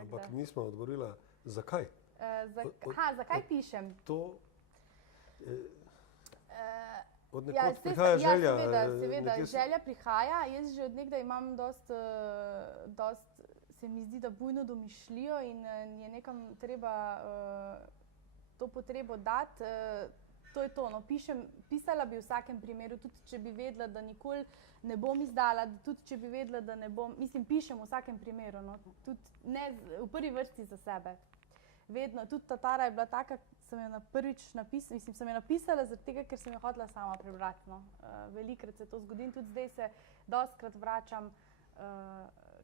Ampak nismo odgovorila, zakaj? Zakaj pišem? Od nekod prihaja želja. Seveda, želja prihaja. Jaz že od nekdaj imam dost, se mi zdi, da bujno domišljijo in je nekam treba to potrebo dati. To je to, no, pisala bi v vsakem primeru, tudi če bi vedela, da nikoli ne bom izdala, tudi če bi vedela, da ne bom, pišem v vsakem primeru, no, tudi ne v prvi vrsti za sebe. Vedno, tudi Tatara je bila taka, sem jo prvič napisala, sem jo napisala zaradi tega, ker sem jo hotela sama prebrati, no. Velikokrat se to zgodi in tudi zdaj se dostikrat vračam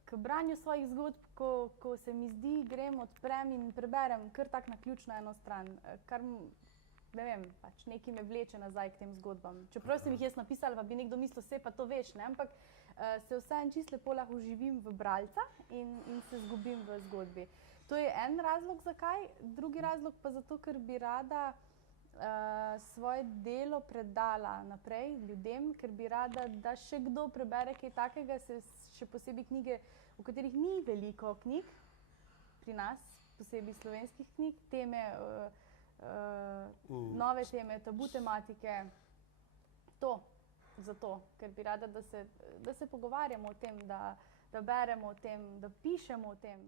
k branju svojih zgodb, ko se mi zdi, grem, odprem in preberem kar tak naključno eno stran, kar ne vem, pač nekaj me vleče nazaj k tem zgodbam. Čeprav sem jih jaz napisala, pa bi nekdo mislil, saj pa to veš, ne, ampak se vseeno čisto lepo lahko vživim v bralca in se izgubim v zgodbi. To je en razlog, zakaj. Drugi razlog pa zato, ker bi rada svoje delo predala naprej ljudem, ker bi rada, da še kdo prebere kaj takega, še posebej knjige, v katerih ni veliko knjig pri nas, posebej slovenskih knjig, teme, nove teme, tabu tematike. Zato, ker bi rada, da se pogovarjamo o tem, da beremo o tem, da pišemo o tem.